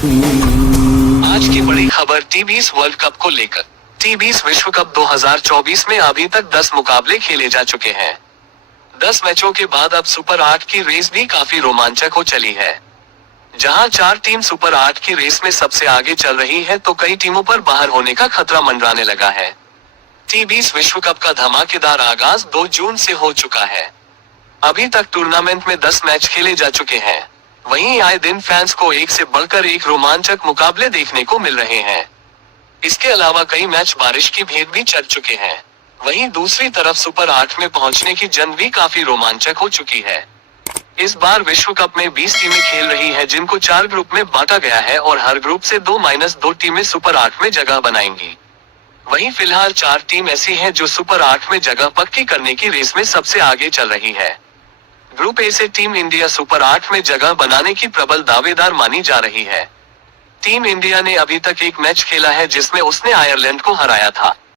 आज की बड़ी खबर टी20 वर्ल्ड कप को लेकर। टी20 विश्व कप 2024 में अभी तक 10 मुकाबले खेले जा चुके हैं। 10 मैचों के बाद अब सुपर 8 की रेस भी काफी रोमांचक हो चली है। जहां 4 टीम सुपर 8 की रेस में सबसे आगे चल रही है, तो कई टीमों पर बाहर होने का खतरा मंडराने लगा है। टी20 विश्व कप का धमाकेदार आगाज 2 जून से हो चुका है। अभी तक टूर्नामेंट में 10 मैच खेले जा चुके हैं। वहीं आए दिन फैंस को एक से बढ़कर एक रोमांचक मुकाबले देखने को मिल रहे हैं। इसके अलावा कई मैच बारिश की भेंट भी चढ़ चुके हैं। वहीं दूसरी तरफ सुपर 8 में पहुंचने की जंग भी काफी रोमांचक हो चुकी है। इस बार विश्व कप में 20 टीमें खेल रही हैं, जिनको 4 ग्रुप में बांटा गया है और हर ग्रुप से 2-2 टीमें सुपर 8 में जगह बनाएंगी। वहीं फिलहाल 4 टीम ऐसी हैं जो सुपर 8 में जगह पक्की करने की रेस में सबसे आगे चल रही है। ग्रुप ए से टीम इंडिया सुपर 8 में जगह बनाने की प्रबल दावेदार मानी जा रही है। टीम इंडिया ने अभी तक एक मैच खेला है, जिसमें उसने आयरलैंड को हराया था।